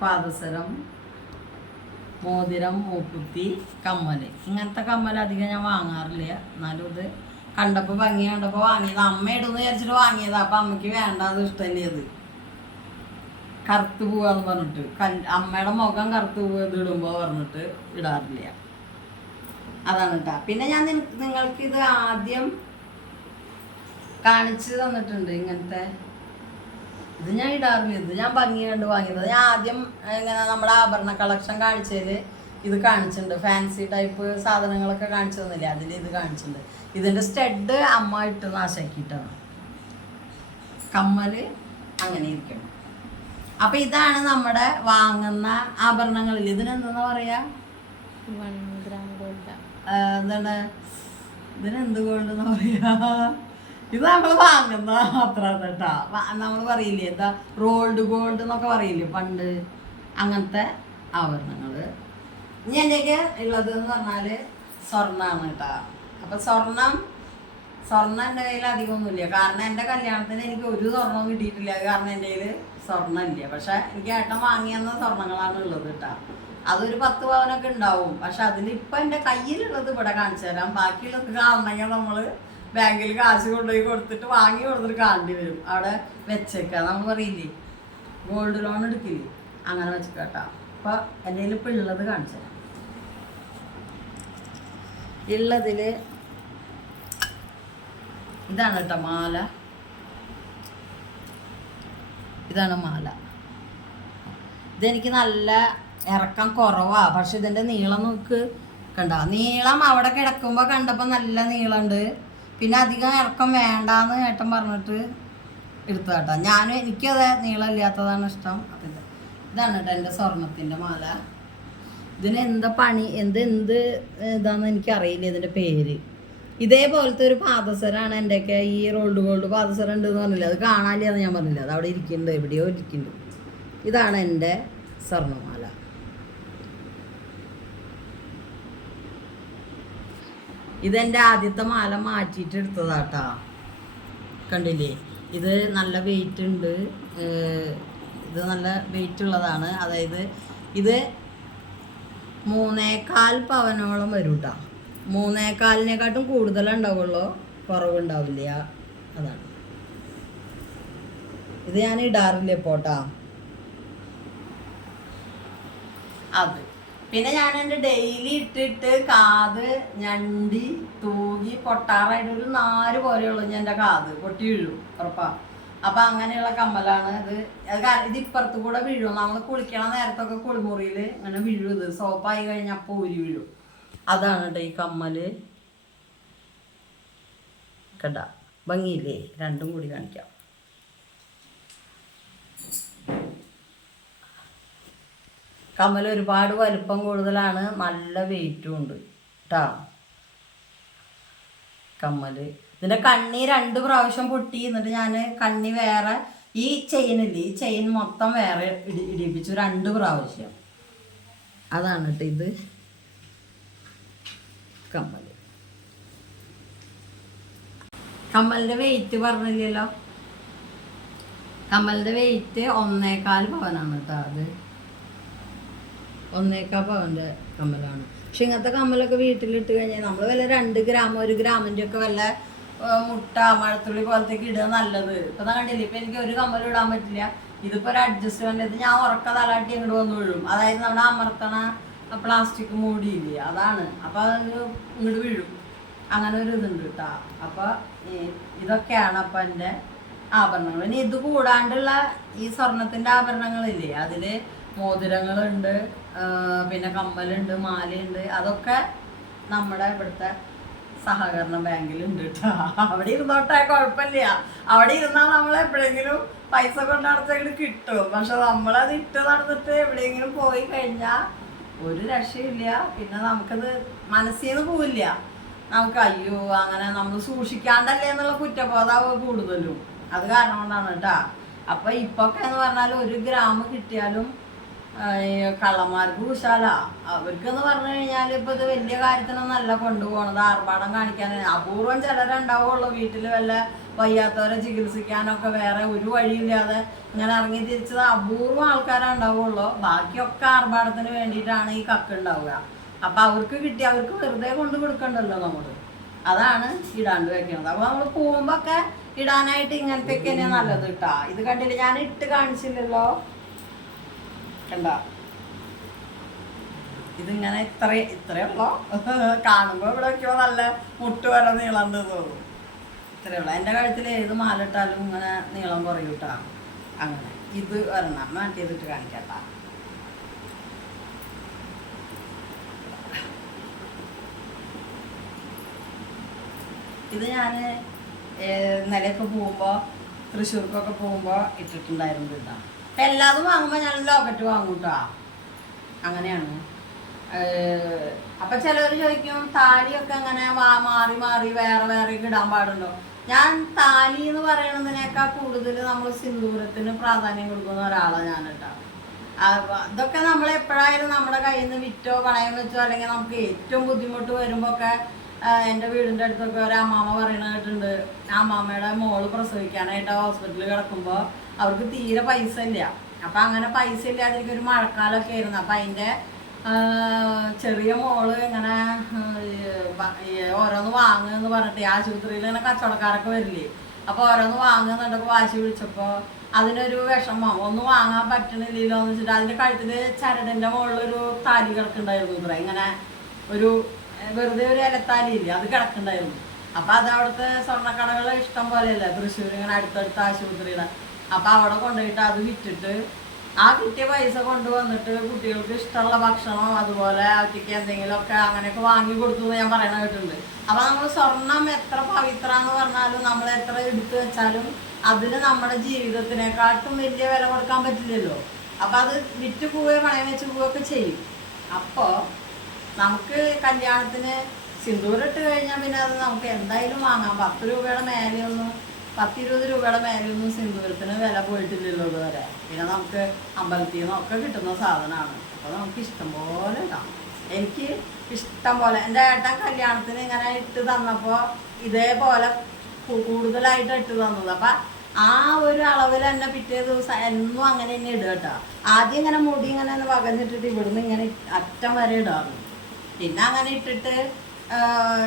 പാദസരം മോതിരം മൂക്കുത്തി കമ്മൽ ഇങ്ങനത്തെ കമ്മൽ അധികം ഞാൻ വാങ്ങാറില്ല. എന്നാലും ഇത് കണ്ടപ്പോൾ ഭംഗി കണ്ടപ്പോൾ വാങ്ങിയത്. അമ്മ ഇടുന്ന് വിചാരിച്ചിട്ട് വാങ്ങിയത്. അപ്പം അമ്മയ്ക്ക് വേണ്ട അത് ഇഷ്ടമല്ലേ ഇത് കറുത്ത് പോവാന്ന് പറഞ്ഞിട്ട്. കൽ അമ്മയുടെ മുഖം കറുത്ത് പോവുക ഇടുമ്പോൾ പറഞ്ഞിട്ട് ഇടാറില്ല. അതാണ് കേട്ടോ പിന്നെ ഞാൻ നിങ്ങൾക്കിത് ആദ്യം കാണിച്ചു തന്നിട്ടുണ്ട് ഇങ്ങനത്തെ ഇത് ഞാൻ ഇടാറില്ല. ഇത് ഞാൻ ഭംഗി കണ്ട് വാങ്ങിയത്. ഞാൻ ആദ്യം ഇങ്ങനെ നമ്മുടെ ആഭരണ കളക്ഷൻ കാണിച്ചതിൽ ഇത് കാണിച്ചിട്ടുണ്ട്. ഫാൻസി ടൈപ്പ് സാധനങ്ങളൊക്കെ കാണിച്ചു തന്നില്ലേ? അതിൽ ഇത് കാണിച്ചിട്ടുണ്ട്. ഇതിന്റെ സ്റ്റഡ് അമ്മ ഇട്ട് നാശാക്കിയിട്ടാണ് കമ്മൽ അങ്ങനെ ഇരിക്കണം അപ്പൊ ഇതാണ് നമ്മുടെ വാങ്ങുന്ന ആഭരണങ്ങളിൽ. ഇതിനെന്തെന്നാ പറയാ? One gram gold. ആ, എന്താണ്? ഇതിനെന്ത് ഗോൾഡ് എന്ന് പറയാ? ഇത് നമ്മൾ വാങ്ങുന്ന അത്ര നമ്മൾ പറയില്ലേ എന്താ റോൾഡ് ഗോൾഡ് എന്നൊക്കെ പറയില്ലേ പണ്ട്? അങ്ങനത്തെ ആഭരണങ്ങൾ ഇനി എന്റെയൊക്കെ ഉള്ളത് എന്ന് പറഞ്ഞാൽ സ്വർണമാണ് കേട്ടോ. അപ്പൊ സ്വർണം സ്വർണം എന്റെ കയ്യിൽ അധികമൊന്നുമില്ല. കാരണം എന്റെ കല്യാണത്തിന് എനിക്ക് ഒരു സ്വർണവും കിട്ടിയിട്ടില്ല. കാരണം എന്റെ കയ്യിൽ സ്വർണമില്ല. പക്ഷെ എനിക്ക് ഏട്ടൻ വാങ്ങിയെന്ന സ്വർണങ്ങളാണ് ഉള്ളത് കേട്ടോ. അതൊരു പത്ത് പവനൊക്കെ ഉണ്ടാവും. പക്ഷെ അതിലിപ്പോൾ എന്റെ കയ്യിലുള്ളത് ഇവിടെ കാണിച്ചു തരാം. ബാക്കിയുള്ളത് കാണണമെങ്കിൽ നമ്മൾ ബാങ്കിൽ കാശ് കൊണ്ടുപോയി കൊടുത്തിട്ട് വാങ്ങി കൊടുത്തിട്ട് കാണേണ്ടി വരും. അവിടെ വെച്ചേക്കാം. നമ്മൾ പറയില്ലേ? ഗോൾഡ് ലോൺ എടുക്കില്ലേ? അങ്ങനെ വെച്ചേക്കാട്ടാ. അപ്പോൾ കയ്യിൽ ഇപ്പോൾ ഉള്ളത് കാണിച്ചു തരാം. ഇതാണ് കേട്ടോ മാല. ഇതാണ് മാല. ഇതെനിക്ക് നല്ല ഇറക്കം കുറവാ. പക്ഷെ ഇതിന്റെ നീളം നോക്ക്. കണ്ട? നീളം അവിടെ കിടക്കുമ്പോ കണ്ടപ്പോൾ നല്ല നീളമുണ്ട് പിന്നെ അധികം ഇറക്കം വേണ്ടാന്ന് ഏട്ടൻ പറഞ്ഞിട്ട് എടുത്തു കേട്ടോ ഞാനും എനിക്കത് നീളമില്ലാത്തതാണ് ഇഷ്ടം. അപ്പം ഇത് ഇതാണ് കേട്ടോ എന്റെ സ്വർണത്തിന്റെ മാല. ഇതിന് എന്താ പണി? എന്ത് എന്ത് ഇതാന്ന് എനിക്കറിയില്ല ഇതിന്റെ പേര്. ഇതേപോലത്തെ ഒരു പാദസരാണ് എന്റെയൊക്കെ ഈ റോൾഡ് ഗോൾഡ് പാദസരം ഉണ്ട് എന്ന് പറഞ്ഞില്ല? അത് കാണാനില്ല എന്ന് ഞാൻ പറഞ്ഞില്ല? അത് അവിടെ ഇരിക്കുന്നുണ്ട് എവിടെയോ ഇരിക്കുന്നുണ്ട്. ഇതാണ് എന്റെ സ്വർണമാല ഇതെന്റെ ആദ്യത്തെ മാല മാറ്റിയിട്ട് എടുത്തതാട്ടാ കണ്ടില്ലേ? ഇത് നല്ല വെയിറ്റ് ഉണ്ട്. ഇത് നല്ല വെയിറ്റ് ഉള്ളതാണ്. അതായത് ഇത് മൂന്നേകാൽ പവനോളം വരും കേട്ടോ മൂന്നേകാലിനെക്കാട്ടും കൂടുതലുണ്ടാവുള്ളൂ. കുറവുണ്ടാവില്ല. അതാണ്. ഇത് ഞാൻ ഇടാറില്ല പോട്ടാ അത്. പിന്നെ ഞാൻ എന്റെ ഡെയിലി ഇട്ടിട്ട് കാത് ഞണ്ടി തൂകി പൊട്ടാറായിട്ട് ഒരു നാല് പോലെയുള്ളൂ ഞാൻ എന്റെ കാത് പൊട്ടി വീഴും ഉറപ്പാ. അപ്പൊ അങ്ങനെയുള്ള കമ്മലാണ് ഇത്. ഇത് ഇപ്പുറത്ത് കൂടെ വീഴും. നമ്മൾ കുളിക്കണ നേരത്തൊക്കെ കുളിമുറിയിൽ ഇങ്ങനെ വീഴും ഇത്. സോപ്പായി കഴിഞ്ഞാൽ അപ്പോൾ ഊരി വീഴും. അതാണ് കേട്ടോ ഈ കമ്മൽ. കണ്ട? ഭംഗിയില്ലേ? രണ്ടും കൂടി കാണിക്കാം. കമ്മൽ ഒരുപാട് വലുപ്പം കൂടുതലാണ്. നല്ല വെയിറ്റും ഉണ്ട് കേട്ടോ കമ്മൽ ഇതിന്റെ കണ്ണി രണ്ട് പ്രാവശ്യം പൊട്ടി എന്നിട്ട് ഞാൻ കണ്ണി വേറെ ഈ ചെയിനില്ലേ ഈ ചെയിൻ മൊത്തം വേറെ ഇടി ഇടിപ്പിച്ചു രണ്ട് പ്രാവശ്യം. അതാണ് കേട്ടോ ഇത്. കമ്മൽ കമ്മലിന്റെ വെയിറ്റ് പറഞ്ഞില്ലല്ലോ? കമ്മലിന്റെ വെയിറ്റ് ഒന്നേകാൽ പവനാണ് കേട്ടോ അത്. ഒന്നേക്കാ പവന്റെ കമ്മലാണ്. പക്ഷെ ഇങ്ങനത്തെ കമ്മലൊക്കെ വീട്ടിലിട്ട് കഴിഞ്ഞാൽ നമ്മൾ വല്ല രണ്ട് ഗ്രാം ഒരു ഗ്രാമിന്റെ ഒക്കെ വല്ല മുട്ട മഴത്തുള്ളി പോലത്തേക്ക് ഇടുക നല്ലത്. ഇപ്പൊ കണ്ടില്ലേ ഇപ്പൊ എനിക്ക് ഒരു കമ്മലും ഇടാൻ പറ്റില്ല. ഇതിപ്പോ ഒരു അഡ്ജസ്റ്റ്മെന്റ് ഇത് ഞാൻ ഉറക്ക തലാട്ടി അങ്ങോട്ട് വന്ന് വീഴും അതായത് നമ്മുടെ അമർത്തണ പ്ലാസ്റ്റിക് മൂടിയില്ലേ അതാണ്. അപ്പൊ അത് ഇങ്ങോട്ട് വീഴും. അങ്ങനെ ഒരു ഇതുണ്ട് കേട്ടോ അപ്പൊ ഇതൊക്കെയാണ് അപ്പൊ എന്റെ ആഭരണങ്ങൾ. ഇനി ഇത് കൂടാണ്ടുള്ള ഈ സ്വർണത്തിന്റെ ആഭരണങ്ങളില്ലേ അതിൽ മോതിരങ്ങളുണ്ട് പിന്നെ കമ്മലുണ്ട് മാലയുണ്ട്. അതൊക്കെ നമ്മുടെ ഇവിടുത്തെ സഹകരണ ബാങ്കിലുണ്ട് കേട്ടോ അവിടെ ഇരുന്നോട്ടെ കുഴപ്പമില്ല. അവിടെ ഇരുന്നാൽ നമ്മൾ എപ്പോഴെങ്കിലും പൈസ കൊണ്ട് കിട്ടും. പക്ഷെ നമ്മളത് ഇട്ട് നടന്നിട്ട് എവിടെയെങ്കിലും പോയി കഴിഞ്ഞാൽ ഒരു രക്ഷയില്ല. പിന്നെ നമുക്കത് മനസ്സിൽ നിന്ന് പോവില്ല. നമുക്ക് അയ്യോ അങ്ങനെ നമ്മൾ സൂക്ഷിക്കാണ്ടല്ലേ എന്നുള്ള കുറ്റബോധം കൂടുതലും. അത് കാരണം കൊണ്ടാണ് കേട്ടാ അപ്പൊ ഇപ്പൊക്കെ എന്ന് പറഞ്ഞാൽ ഒരു ഗ്രാം കിട്ടിയാലും കള്ളന്മാർക്ക് കുശാല അവർക്കെന്ന് പറഞ്ഞു കഴിഞ്ഞാൽ ഇപ്പൊ ഇത് വലിയ കാര്യത്തിനൊന്നല്ല കൊണ്ടുപോകണത് ആർഭാടം കാണിക്കാൻ അപൂർവം ചിലരുണ്ടാവുള്ളൂ വീട്ടിൽ വല്ല വയ്യാത്തവരെ ചികിത്സിക്കാനൊക്കെ വേറെ ഒരു വഴിയില്ലാതെ ഇങ്ങനെ ഇറങ്ങി തിരിച്ചത് അപൂർവം ആൾക്കാരെ ഉണ്ടാവുള്ളൂ. ബാക്കിയൊക്കെ ആർഭാടത്തിന് വേണ്ടിയിട്ടാണ് ഈ കക്ക് ഉണ്ടാവുക. അപ്പൊ അവർക്ക് കിട്ടി അവർക്ക് വെറുതെ കൊണ്ട് കൊടുക്കണ്ടല്ലോ നമ്മൾ അതാണ് ഇടാണ്ട് വെക്കണത്. അപ്പൊ നമ്മൾ പോകുമ്പോ ഒക്കെ ഇടാനായിട്ട് ഇങ്ങനത്തെ തന്നെയാ നല്ലത് കേട്ടോ ഇത് കണ്ടില്ല? ഞാൻ ഇട്ട് കാണിച്ചില്ലല്ലോ. കണ്ട. ഇതിങ്ങനെ ഇത്ര ഇത്രയുള്ളോ കാണുമ്പോ ഇവിടെ വെക്കുമ്പോ നല്ല മുട്ട് വരെ നീളം തോന്നും. ഇത്രയുള്ളൂ എന്റെ കഴുത്തിൽ ഏത് മാലിട്ടാലും ഇങ്ങനെ നീളം കുറയും കേട്ടാ അങ്ങനെ. ഇത് വരണം മാറ്റി ചെയ്തിട്ട് കാണിക്കട്ടാ ഇത് ഞാൻ ഇന്നലെയൊക്കെ പോകുമ്പോൾ തൃശ്ശൂർക്കൊക്കെ പോകുമ്പോൾ ഇട്ടിട്ടുണ്ടായിരുന്നു കേട്ടോ അപ്പം എല്ലാതും വാങ്ങുമ്പോൾ ഞാൻ ലോക്കറ്റ് വാങ്ങും കേട്ടോ അങ്ങനെയാണ് അപ്പം ചിലവർ ചോദിക്കും താലിയൊക്കെ അങ്ങനെ മാറി മാറി വേറെ വേറെ ഇടാൻ പാടുണ്ടോ? ഞാൻ താലി എന്ന് പറയുന്നതിനേക്കാൾ കൂടുതൽ നമ്മൾ സിന്ദൂരത്തിന് പ്രാധാന്യം കൊടുക്കുന്ന ഒരാളാണ് ഞാൻ കേട്ടോ ഇതൊക്കെ നമ്മൾ എപ്പോഴായാലും നമ്മുടെ കയ്യിൽ നിന്ന് വിറ്റോ പണയം വെച്ചോ അല്ലെങ്കിൽ നമുക്ക് ഏറ്റവും ബുദ്ധിമുട്ട് വരുമ്പോ ഒക്കെ എന്റെ വീടിന്റെ അടുത്തൊക്കെ ഒരു അമ്മാമ പറയണ കേട്ടിട്ടുണ്ട്. അമ്മാമ്മയുടെ മോൾ പ്രസവിക്കാനായിട്ട് ഹോസ്പിറ്റലിൽ കിടക്കുമ്പോൾ അവർക്ക് തീരെ പൈസ ഇല്ല. അപ്പൊ അങ്ങനെ പൈസ ഇല്ലാതിരിക്കും ഒരു മഴക്കാലമൊക്കെ ആയിരുന്നു. അപ്പൊ അതിന്റെ ചെറിയ മോൾ ഇങ്ങനെ ഓരോന്ന് വാങ്ങുമെന്ന് പറഞ്ഞിട്ട് ആശുപത്രിയിൽ ഇങ്ങനെ കച്ചവടക്കാരൊക്കെ വരില്ലേ? അപ്പൊ ഓരോന്ന് വാങ്ങുന്നുണ്ടൊക്കെ വാശി വിളിച്ചപ്പോൾ അതിനൊരു വിഷമം. ഒന്നും വാങ്ങാൻ പറ്റണില്ലല്ലോ എന്ന് വെച്ചിട്ട് അതിന്റെ കഴുത്തിൽ ചരടിന്റെ മുകളിലൊരു താലി കിടക്കുന്നുണ്ടായിരുന്നു ഇത്ര. ഇങ്ങനെ ഒരു വെറുതെ ഒരു ഇലത്താലി അത് കിടക്കണ്ടായിരുന്നു. അപ്പൊ അത് അവിടുത്തെ സ്വർണക്കടകൾ ഇഷ്ടം പോലെയല്ലേ? തൃശ്ശൂർ ഇങ്ങനെ അടുത്തടുത്ത ആശുപത്രിയുടെ അപ്പൊ അവിടെ കൊണ്ടുപോയിട്ട് അത് വിറ്റിട്ട് ആ കിട്ടിയ പൈസ കൊണ്ടുവന്നിട്ട് കുട്ടികൾക്ക് ഇഷ്ടമുള്ള ഭക്ഷണം അതുപോലെ അവർക്ക് എന്തെങ്കിലുമൊക്കെ അങ്ങനെയൊക്കെ വാങ്ങി കൊടുത്തു ഞാൻ പറയണ കേട്ടിട്ടുണ്ട്. അപ്പൊ നമ്മൾ സ്വർണം എത്ര പവിത്ര എന്ന് പറഞ്ഞാലും നമ്മൾ എത്ര എടുത്തു വെച്ചാലും അതിന് നമ്മുടെ ജീവിതത്തിനെക്കാട്ടും വലിയ വില കൊടുക്കാൻ പറ്റില്ലല്ലോ. അപ്പൊ അത് വിറ്റ് പോവുകയോ പണയം വെച്ച് പോവുകയൊക്കെ ചെയ്യും. അപ്പോ നമുക്ക് കല്യാണത്തിന് സിന്ദൂരം ഇട്ട് കഴിഞ്ഞാൽ പിന്നെ അത് നമുക്ക് എന്തായാലും വാങ്ങാം. പത്ത് രൂപയുടെ മേലെയൊന്നും പത്തിരുപത് രൂപയുടെ മേലെയൊന്നും സിന്ദൂരത്തിന് വില പോയിട്ടില്ലല്ലോ ഇതുവരെ. പിന്നെ നമുക്ക് അമ്പലത്തിൽ നിന്നൊക്കെ കിട്ടുന്ന സാധനമാണ്. അപ്പോൾ നമുക്ക് ഇഷ്ടം പോലെ ഇടാം. എനിക്ക് ഇഷ്ടം പോലെ. എന്റെ ഏട്ടൻ കല്യാണത്തിന് ഇങ്ങനെ ഇട്ട് തന്നപ്പോൾ ഇതേപോലെ കൂടുതലായിട്ട് ഇട്ട് തന്നത്. അപ്പം ആ ഒരു അളവിൽ തന്നെ പിറ്റേ ദിവസം എന്നും അങ്ങനെ തന്നെ ഇടുക കേട്ടോ. ആദ്യം ഇങ്ങനെ മുടി ഇങ്ങനെ വകഞ്ഞിട്ടിട്ട് ഇവിടുന്ന് ഇങ്ങനെ അറ്റം വരെ ഇടാറുണ്ട്. പിന്നെ അങ്ങനെ ഇട്ടിട്ട്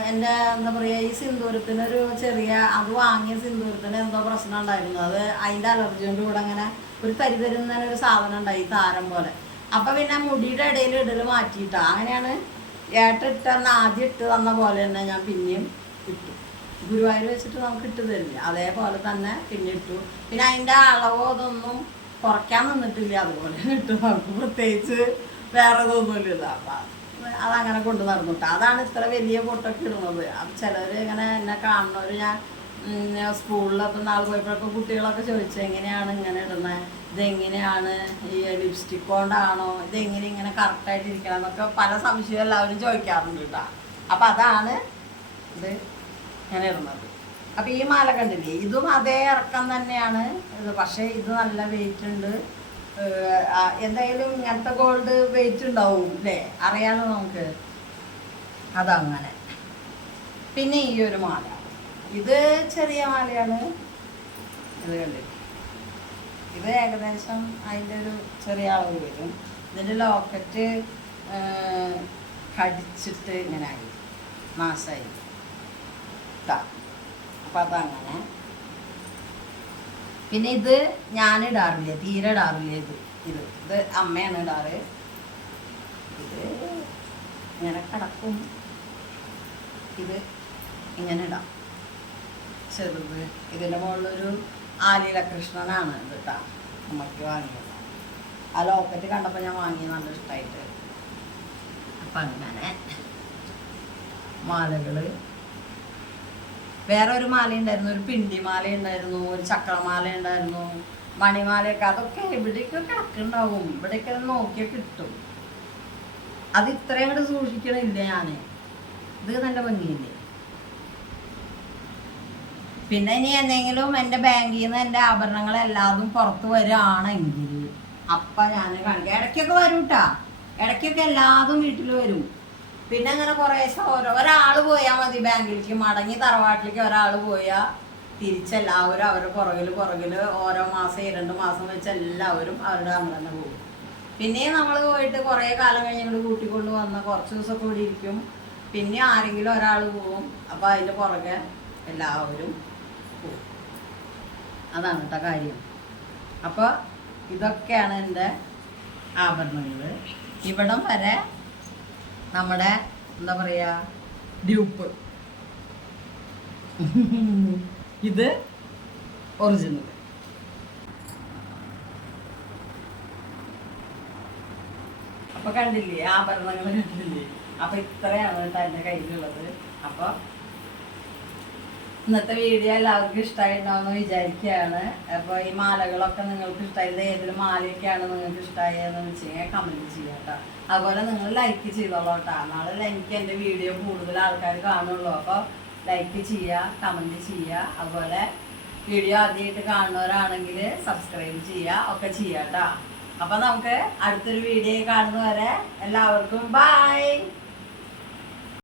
എന്റെ എന്താ പറയുക ഈ സിന്ദൂരത്തിന് ഒരു ചെറിയ അത് വാങ്ങിയ സിന്ദൂരത്തിന് എന്തോ പ്രശ്നം ഉണ്ടായിരുന്നു. അത് അതിന്റെ അലർജി കൊണ്ട് കൂടെ അങ്ങനെ ഒരു തരി തരുന്ന ഒരു സാധനം ഉണ്ടായി താരം പോലെ. അപ്പൊ പിന്നെ മുടിയുടെ ഇടയിൽ ഇടൽ മാറ്റിയിട്ടാ. അങ്ങനെയാണ് ഏട്ടിട്ട് ഇട്ടെന്ന് ആദ്യം ഇട്ട് തന്ന പോലെ തന്നെ ഞാൻ പിന്നെയും ഇട്ടു. ഗുരുവായൂർ വെച്ചിട്ട് നമുക്ക് ഇട്ട് തരില്ല. അതേപോലെ തന്നെ പിന്നെ ഇട്ടു. പിന്നെ അതിന്റെ അളവോ ഇതൊന്നും കുറയ്ക്കാൻ നിന്നിട്ടില്ല. അതുപോലെ ഇട്ടു. നമുക്ക് പ്രത്യേകിച്ച് വേറെ ഇതൊന്നുമില്ല. അപ്പം അതങ്ങനെ കൊണ്ട് നടന്നിട്ട് അതാണ് ഇത്ര വലിയ പൊട്ടൊക്കെ ഇടുന്നത്. അപ്പം ചിലർ ഇങ്ങനെ എന്നെ കാണുന്നവർ ഞാൻ സ്കൂളിലൊക്കെ നാൾ പോയപ്പോഴൊക്കെ കുട്ടികളൊക്കെ ചോദിച്ചു എങ്ങനെയാണ് ഇങ്ങനെ ഇടുന്നത് ഇതെങ്ങനെയാണ് ഈ ലിപ്സ്റ്റിക് കൊണ്ടാണോ? ഇതെങ്ങനെ ഇങ്ങനെ കറക്റ്റായിട്ട് ഇരിക്കണം? എന്നൊക്കെ പല സംശയം എല്ലാവരും ചോദിക്കാറുണ്ട് കേട്ടോ അപ്പം അതാണ് ഇത് ഇങ്ങനെ ഇടുന്നത്. അപ്പം ഈ മാല കണ്ടില്ലേ? ഇതും അതേ ഇറക്കം തന്നെയാണ്. ഇത് പക്ഷേ ഇത് നല്ല വെയിറ്റ് ഉണ്ട്. എന്തായാലും ഇങ്ങനത്തെ ഗോൾഡ് വെയിറ്റ് ഉണ്ടാവും അല്ലേ അറിയാലോ നമുക്ക്. അതങ്ങനെ. പിന്നെ ഈ ഒരു മാല. ഇത് ചെറിയ മാലയാണ്. ഇത് കണ്ടിട്ട് ഇത് ഏകദേശം അതിന്റെ ഒരു ചെറിയ അളവ് വരും. ഇതിന്റെ ലോക്കറ്റ് കടിച്ചിട്ട് ഇങ്ങനെ ആയി. ഇട്ടാ അപ്പം അതങ്ങനെ. പിന്നെ ഇത് ഞാൻ ഇടാറില്ല തീരെ ഇടാറില്ല ഇത്? ഇത് ഇത് അമ്മയാണ് ഇടാറ്. ഇത് ഇങ്ങനെ കിടക്കും. ഇത് ഇങ്ങനെ ഇടാം. ചെറുത്. ഇതിന്റെ മുകളിലൊരു ആലീല കൃഷ്ണനാണ് ഇത് കേട്ടോ അമ്മയ്ക്ക് വാങ്ങിയത്. ആ ലോക്കറ്റ് കണ്ടപ്പോൾ ഞാൻ വാങ്ങി നല്ല ഇഷ്ടമായിട്ട് അപ്പം അങ്ങനെ മാലകൾ വേറെ ഒരു മാല ഉണ്ടായിരുന്നു ഒരു പിണ്ടി മാല ഉണ്ടായിരുന്നു ഒരു ചക്രമാല ഉണ്ടായിരുന്നു മണിമാലയൊക്കെ. അതൊക്കെ എവിടെയൊക്കെ കിടക്കുന്നുണ്ടാവും. ഇവിടെയൊക്കെ നോക്കിയാൽ കിട്ടും. അത് ഇത്രയും കൂടെ സൂക്ഷിക്കണില്ല ഞാൻ ഇത് നല്ല ഭംഗിയില്ലേ? പിന്നെ ഇനി എന്തെങ്കിലും എന്റെ ബാങ്കിൽ നിന്ന് എന്റെ ആഭരണങ്ങൾ എല്ലാതും പുറത്ത് വരികയാണെങ്കിൽ അപ്പം ഞാൻ കാണിക്കാം. ഇടയ്ക്കൊക്കെ വരും കേട്ടാ ഇടയ്ക്കൊക്കെ എല്ലാതും വീട്ടിൽ വരും. പിന്നെ അങ്ങനെ കുറേശ്ശെ ഓരോ ഒരാൾ പോയാൽ മതി ബാങ്കിലേക്ക് മടങ്ങി തറവാട്ടിലേക്ക് ഒരാൾ പോയാൽ തിരിച്ചെല്ലാവരും അവരുടെ പുറകിൽ പുറകിൽ ഓരോ മാസം രണ്ട് മാസം വെച്ച് എല്ലാവരും അവരുടെ നമ്മൾ തന്നെ പോകും. പിന്നെ നമ്മൾ പോയിട്ട് കുറേ കാലം കഴിഞ്ഞ് ഇങ്ങോട്ട് കൂട്ടിക്കൊണ്ട് വന്ന് കുറച്ച് ദിവസം കൂടി ഇരിക്കും. പിന്നെ ആരെങ്കിലും ഒരാൾ പോവും അപ്പോൾ അതിന്റെ പുറകെ എല്ലാവരും പോവും അതാണ് കേട്ടോ കാര്യം. അപ്പോൾ ഇതൊക്കെയാണ് എന്റെ ആഭരണങ്ങൾ ഇവിടം വരെ നമ്മുടെ എന്താ പറയാ ഡ്യൂപ്പ്. ഇത് ഒറിജിനൽ അപ്പൊ കണ്ടില്ലേ ആഭരണങ്ങൾ കണ്ടില്ലേ? അപ്പൊ ഇത്രയാണ് കേട്ടോ എന്റെ കയ്യിലുള്ളത്. അപ്പൊ ഇന്നത്തെ വീഡിയോ എല്ലാവർക്കും ഇഷ്ടമായിട്ടുണ്ടാവുമെന്ന് വിചാരിക്കുകയാണ്. അപ്പോൾ ഈ മാലകളൊക്കെ നിങ്ങൾക്ക് ഇഷ്ടമായത് ഏതൊരു മാലയൊക്കെയാണ് നിങ്ങൾക്ക് ഇഷ്ടമായതെന്ന് വെച്ച് കഴിഞ്ഞാൽ കമന്റ് ചെയ്യാം കേട്ടോ അതുപോലെ നിങ്ങൾ ലൈക്ക് ചെയ്തോളൂ കേട്ടോ. നാളെ എനിക്ക് എന്റെ വീഡിയോ കൂടുതൽ ആൾക്കാർ കാണുള്ളൂ. അപ്പോൾ ലൈക്ക് ചെയ്യുക കമന്റ് ചെയ്യുക അതുപോലെ വീഡിയോ ആദ്യമായിട്ട് കാണുന്നവരാണെങ്കിൽ സബ്സ്ക്രൈബ് ചെയ്യുക ഒക്കെ ചെയ്യാം കേട്ടോ അപ്പോൾ നമുക്ക് അടുത്തൊരു വീഡിയോ കാണുന്നവരെ എല്ലാവർക്കും ബൈ